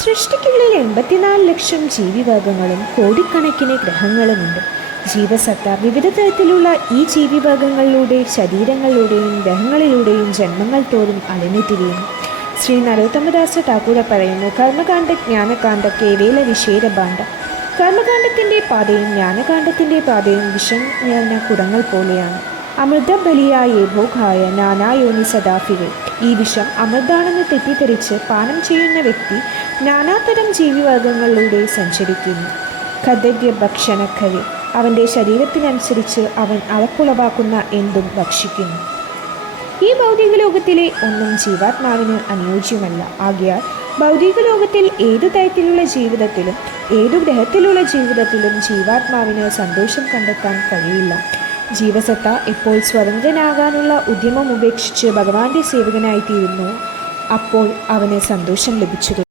സൃഷ്ടിക്കുള്ളിൽ എൺപത്തിനാല് ലക്ഷം ജീവിവർഗങ്ങളും കോടിക്കണക്കിന് ഗ്രഹങ്ങളുമുണ്ട്. ജീവസത്ത വിവിധ തരത്തിലുള്ള ഈ ജീവിവർഗങ്ങളിലൂടെ ശരീരങ്ങളിലൂടെയും ഗ്രഹങ്ങളിലൂടെയും ജന്മങ്ങൾ തോറും അലഞ്ഞെത്തുകയും ശ്രീ നരോത്തമദാസ ഠാക്കൂര പറയുന്നു കർമ്മകാന്ഡ ജ്ഞാനകാന്ഡ കേവേല വിഷേരഭാണ്ഡ കർമ്മകാന്ഡത്തിന്റെ പാതയും ജ്ഞാനകാന്ഡത്തിന്റെ പാതയും വിഷം നിറഞ്ഞ കുടങ്ങൾ പോലെയാണ്. അമൃതബലിയായ ഭോഗായ നാനായോനി സദാഫിരെ ഈ വിഷം അമൃതാണെന്ന് തെറ്റിദ്ധരിച്ച് പാനം ചെയ്യുന്ന വ്യക്തി നാനാതരം ജീവിവർഗങ്ങളിലൂടെ സഞ്ചരിക്കുന്നു. ഖദര്യ ഭക്ഷണക്കഴി അവന്റെ ശരീരത്തിനനുസരിച്ച് അവൻ അളക്കുളവാക്കുന്ന എന്തും ഭക്ഷിക്കുന്നു. ഈ ഭൗതിക ലോകത്തിലെ ഒന്നും ജീവാത്മാവിന് അനുയോജ്യമല്ല. ആകയാൽ ഭൗതിക ലോകത്തിൽ ഏതു തരത്തിലുള്ള ജീവിതത്തിലും ഏതു ഗ്രഹത്തിലുള്ള ജീവിതത്തിലും ജീവാത്മാവിന് സന്തോഷം കണ്ടെത്താൻ കഴിയില്ല. ജീവസത്ത എപ്പോൾ സ്വതന്ത്രനാകാനുള്ള ഉദ്യമം ഉപേക്ഷിച്ച് ഭഗവാന്റെ സേവകനായിത്തീരുന്നു. അപ്പോൾ അവന് സന്തോഷം ലഭിച്ചു.